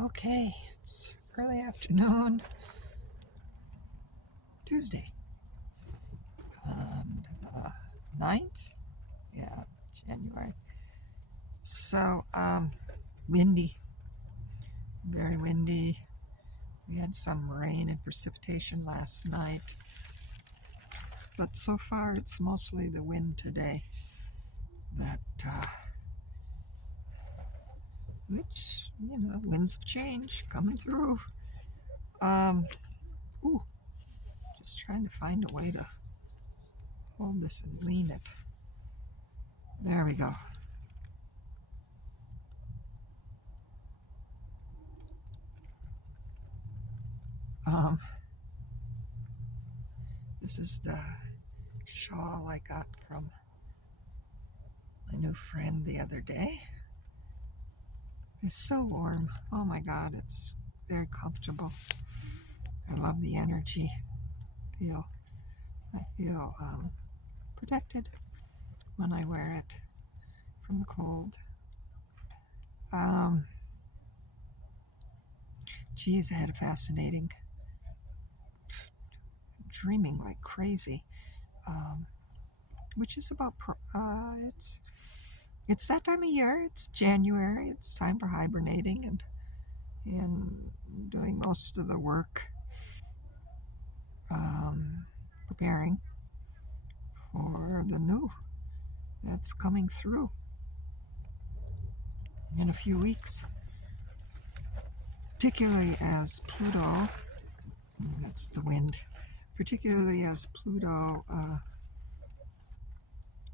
Okay, it's early afternoon, Tuesday, on the 9th, yeah, January. So, windy, very windy. We had some rain and precipitation last night, but so far it's mostly the wind today that, which, winds of change coming through. Um, ooh, just trying to find a way to hold this and lean it. There we go. Um, this is the shawl I got from my new friend the other day. It's so warm. Oh my God, it's very comfortable. I love the energy. I feel protected when I wear it from the cold. Um, Geez, I had a fascinating dreaming like crazy, which is about it's that time of year. It's January. It's time for hibernating and doing most of the work, preparing for the new that's coming through in a few weeks. Particularly as Pluto, that's the wind, particularly as Pluto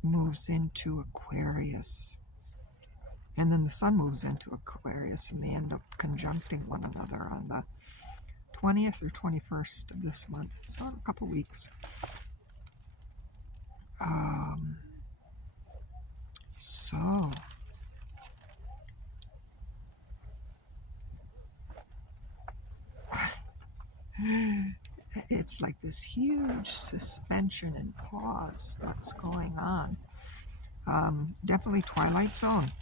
moves into Aquarius. And then the sun moves into Aquarius, and they end up conjuncting one another on the 20th or 21st of this month, so in a couple weeks. So, it's like this huge suspension and pause that's going on. Definitely Twilight Zone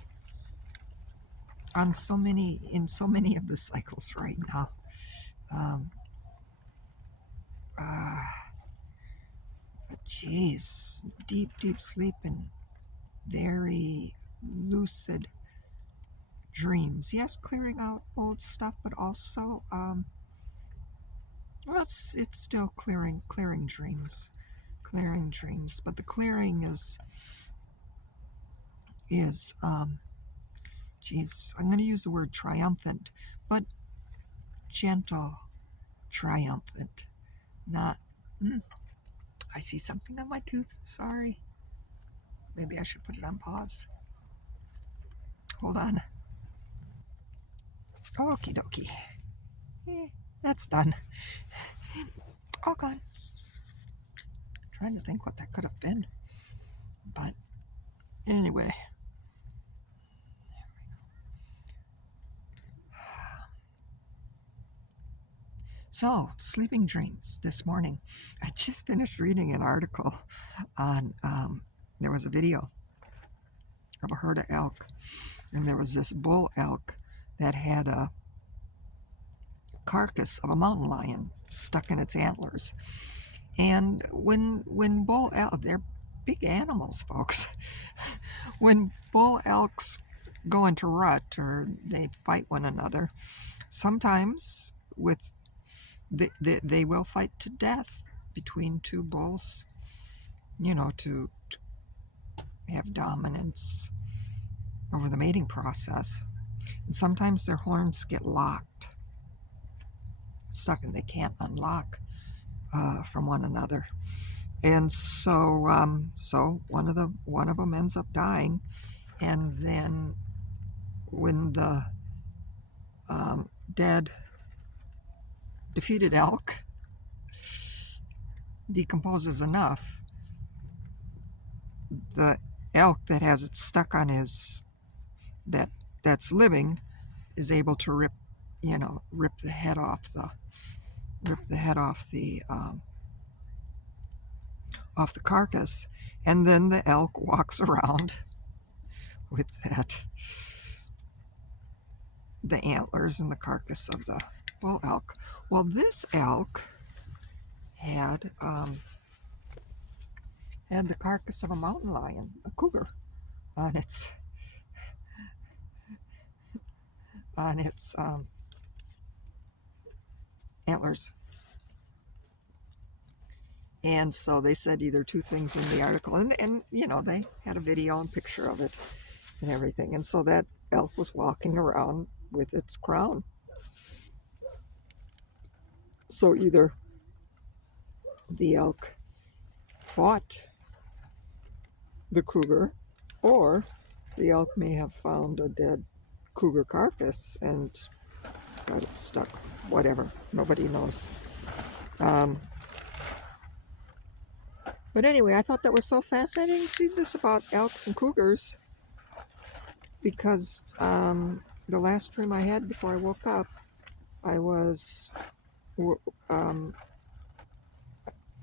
in so many of the cycles right now. But geez, deep sleep and very lucid dreams. Yes, clearing out old stuff, but also, well, it's still clearing dreams, But the clearing is I'm going to use the word triumphant, but gentle, triumphant, not. I see something on my tooth. Sorry. Maybe I should put it on pause. Hold on. Okie dokie. That's done. All gone. Trying to think what that could have been. But anyway. So, sleeping dreams this morning. I just finished reading an article on, there was a video of a herd of elk, and there was this bull elk that had a carcass of a mountain lion stuck in its antlers. And when bull elk, they're big animals, folks. When bull elks go into rut or they fight one another, sometimes they will fight to death between two bulls, to have dominance over the mating process. And sometimes their horns get stuck, and they can't unlock from one another. And so one of them ends up dying, and then when the dead, defeated elk decomposes enough, the elk that has it stuck on that's living is able to rip the head off the carcass, and then the elk walks around with that the antlers and the carcass of the bull elk. Well, this elk had the carcass of a mountain lion, a cougar, on its antlers. And so they said either two things in the article, and they had a video and picture of it and everything. And so that elk was walking around with its crown. So either the elk fought the cougar, or the elk may have found a dead cougar carcass and got it stuck. Whatever, nobody knows. But anyway, I thought that was so fascinating to see this about elks and cougars, because the last dream I had before I woke up, I was um,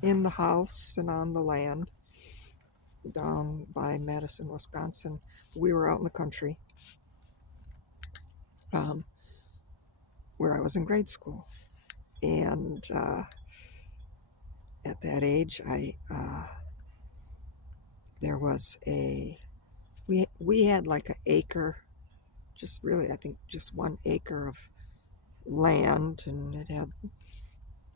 in the house and on the land down by Madison, Wisconsin. We were out in the country where I was in grade school. And at that age, there was we had like an acre, just really, I think just 1 acre of land, and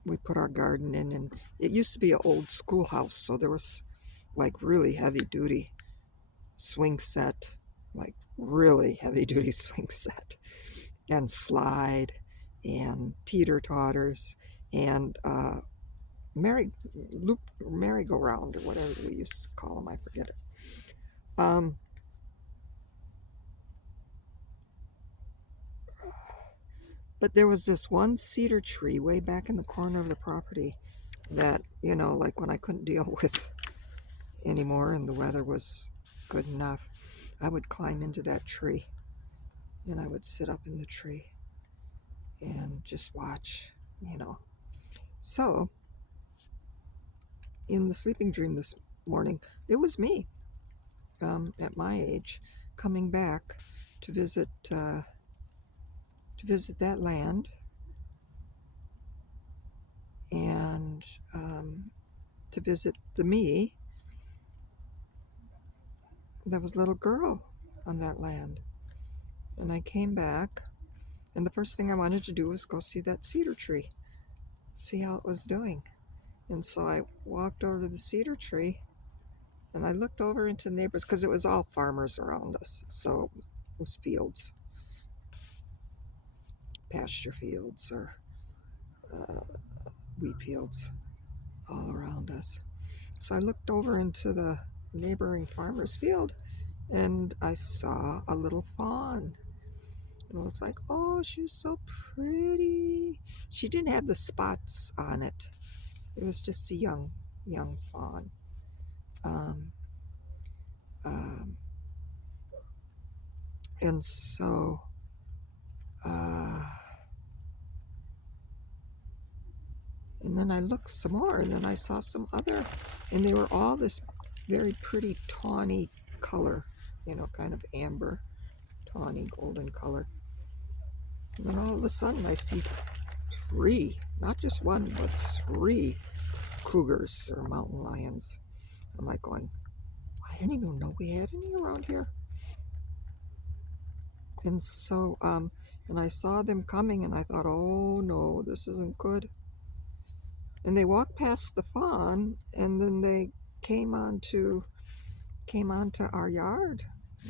we put our garden in, and it used to be an old schoolhouse, so there was like really heavy duty swing set, like really heavy duty swing set, and slide, and teeter totters, and merry-go-round, or whatever we used to call them, I forget it. But there was this one cedar tree way back in the corner of the property that, like when I couldn't deal with anymore and the weather was good enough, I would climb into that tree, and I would sit up in the tree and just watch. So, in the sleeping dream this morning, it was me, at my age, coming back to visit that land, and to visit the me that was a little girl on that land. And I came back, and the first thing I wanted to do was go see that cedar tree, see how it was doing. And so I walked over to the cedar tree, and I looked over into the neighbors, because it was all farmers around us. So it was fields, pasture fields, or wheat fields all around us. So I looked over into the neighboring farmer's field, and I saw a little fawn. And I was like, oh, she's so pretty. She didn't have the spots on it. It was just a young fawn. Um, um, and so, and then I looked some more, and then I saw some other, and they were all this very pretty tawny color, kind of amber, tawny, golden color. And then all of a sudden I see 3, not just 1, but 3 cougars or mountain lions. I'm like going, I didn't even know we had any around here. And so, and I saw them coming, and I thought, oh no, this isn't good. And they walked past the fawn, and then they came onto our yard,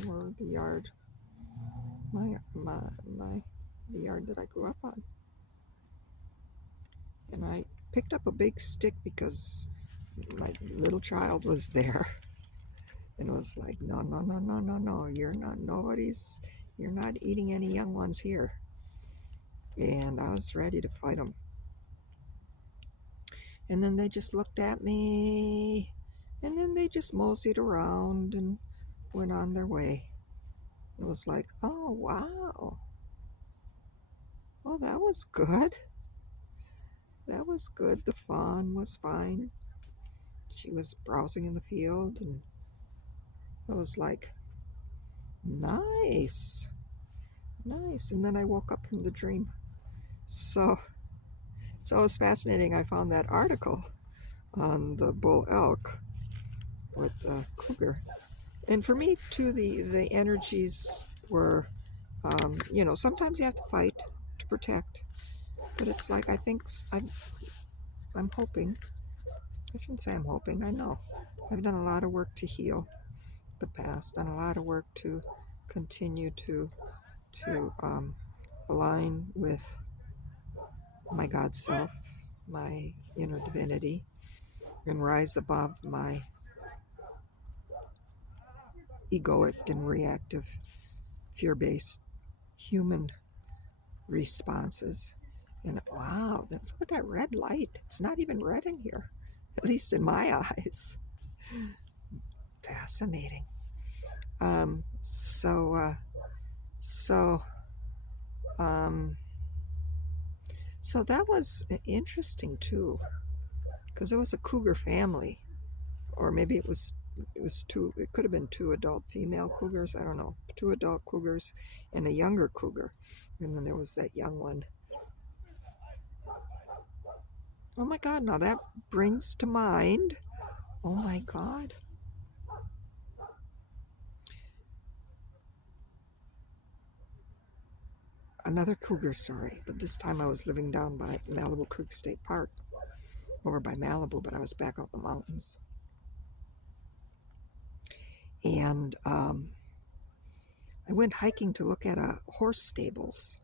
or the yard, the yard that I grew up on. And I picked up a big stick because my little child was there, and it was like, no, no, no, no, no, no, you're not eating any young ones here. And I was ready to fight them. And then they just looked at me, and then they just moseyed around and went on their way. It was like, oh, wow. Well, that was good. That was good. The fawn was fine. She was browsing in the field, and it was like, nice. Nice. And then I woke up from the dream. So, so it was fascinating. I found that article on the bull elk with the cougar. And for me, too, the energies were, sometimes you have to fight to protect. But it's like, I think I'm hoping, I shouldn't say I'm hoping, I know. I've done a lot of work to heal the past, done a lot of work to continue to align with my God self, my inner divinity, and rise above my egoic and reactive, fear-based human responses. And wow, look at that red light. It's not even red in here, at least in my eyes. Fascinating. Um, so, uh, so, um, so that was interesting too, because it was a cougar family, or maybe it was two. It could have been two adult female cougars. I don't know. Two adult cougars and a younger cougar, and then there was that young one. Oh my God! Now that brings to mind. Oh my God! Another cougar story, but this time I was living down by Malibu Creek State Park, over by Malibu, but I was back out in the mountains. And I went hiking to look at horse stables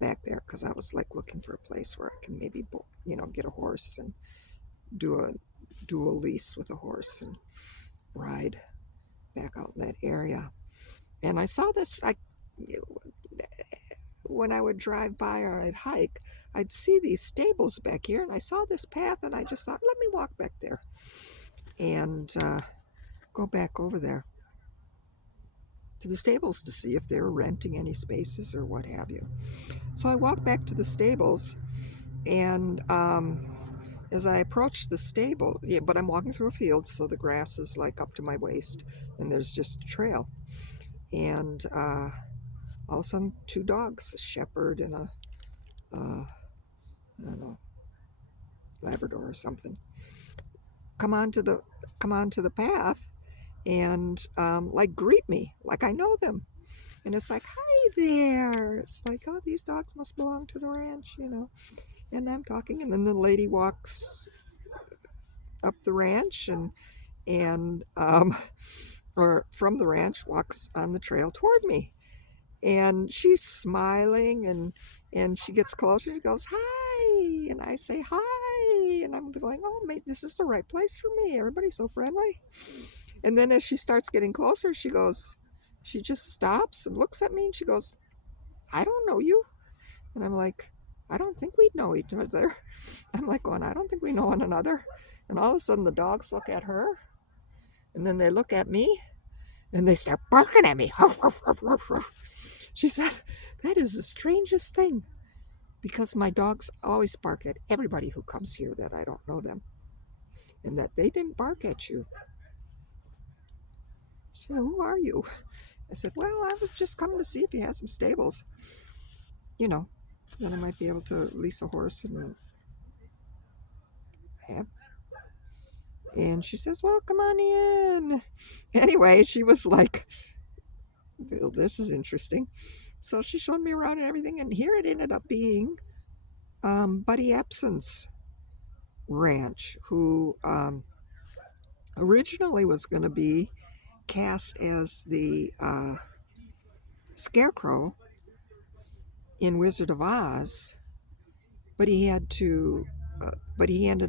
back there because I was like looking for a place where I can maybe, get a horse and do a dual lease with a horse and ride back out in that area. And I saw this, when I would drive by or I'd hike, I'd see these stables back here, and I saw this path, and I just thought, let me walk back there and go back over there to the stables to see if they were renting any spaces or what have you. So I walked back to the stables, and as I approached the stable, yeah, but I'm walking through a field, so the grass is like up to my waist, and there's just a trail. And all of a sudden, two dogs, a shepherd and I don't know, Labrador or something, come onto the path and like greet me like I know them. And it's like, hi there. It's like, oh, these dogs must belong to the ranch. And I'm talking, and then the lady walks up the ranch and or from the ranch walks on the trail toward me. And she's smiling, and she gets closer. She goes, hi. And I say, hi. And I'm going, oh, mate, this is the right place for me. Everybody's so friendly. And then as she starts getting closer, she just stops and looks at me, and she goes, I don't know you. And I'm like, I don't think we'd know each other. I'm like going, I don't think we know one another. And all of a sudden the dogs look at her, and then they look at me, and they start barking at me. She said, that is the strangest thing, because my dogs always bark at everybody who comes here that I don't know them, and that they didn't bark at you. She said, who are you? I said, well, I was just coming to see if you had some stables. Then I might be able to lease a horse and have. And she says, well, come on in. Anyway, she was like, well, this is interesting. So she showed me around and everything, and here it ended up being Buddy Epson's ranch, who originally was going to be cast as the Scarecrow in Wizard of Oz, but he ended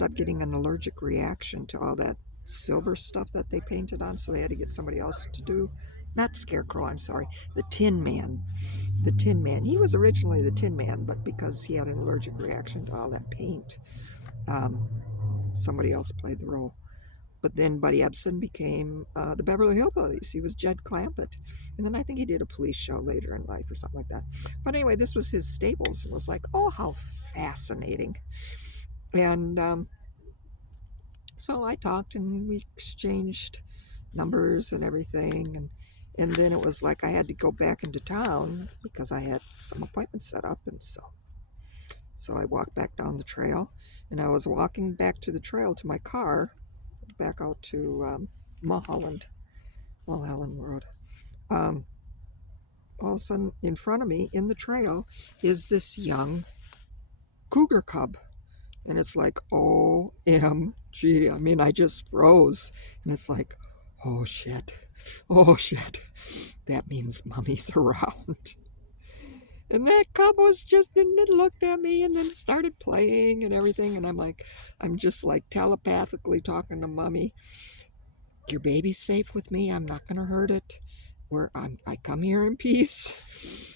up getting an allergic reaction to all that silver stuff that they painted on, so they had to get somebody else to do. Not Scarecrow, I'm sorry, the Tin Man. The Tin Man. He was originally the Tin Man, but because he had an allergic reaction to all that paint, somebody else played the role. But then Buddy Ebsen became the Beverly Hillbillies. He was Jed Clampett. And then I think he did a police show later in life or something like that. But anyway, this was his stables. It was like, oh, how fascinating. And so I talked, and we exchanged numbers and everything. And then it was like I had to go back into town because I had some appointments set up, and so I walked back down the trail, and I was walking back to the trail to my car, back out to Mulholland Road. Um, all of a sudden, in front of me, in the trail, is this young cougar cub. And it's like, OMG. I mean, I just froze. And it's like, oh shit. Oh shit. That means mommy's around. And that cub was just, and it looked at me and then started playing and everything. And I'm just like telepathically talking to mommy. Your baby's safe with me. I'm not going to hurt it. I come here in peace.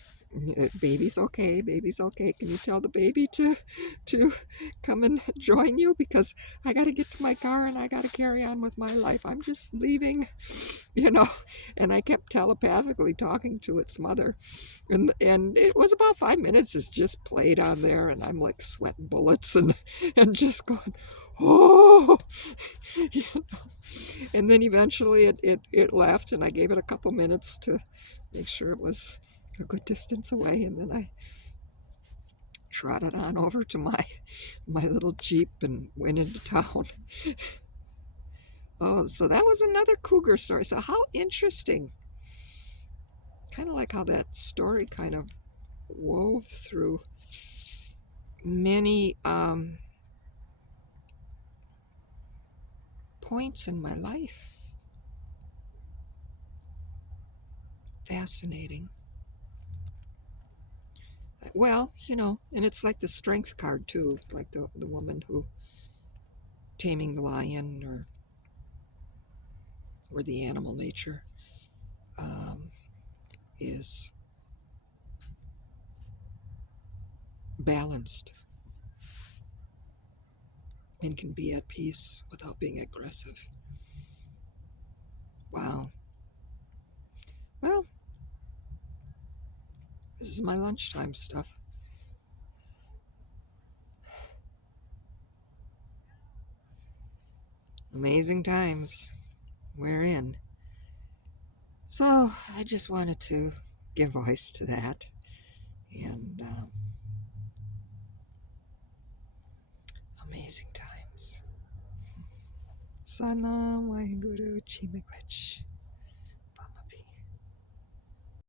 Baby's okay. Baby's okay. Can you tell the baby to come and join you? Because I got to get to my car and I got to carry on with my life. I'm just leaving, you know. And I kept telepathically talking to its mother. And it was about 5 minutes. It's just played on there. And I'm like sweating bullets and just going, oh, you know. And then eventually it left, and I gave it a couple minutes to make sure it was a good distance away, and then I trotted on over to my little Jeep and went into town. Oh, so that was another cougar story. So how interesting. Kind of like how that story kind of wove through many points in my life. Fascinating. Well, and it's like the strength card too, like the woman who taming the lion or the animal nature is balanced and can be at peace without being aggressive. Wow. Well, this is my lunchtime stuff. Amazing times we're in. So I just wanted to give voice to that. And amazing times. Sana Waheguru Chimikwech.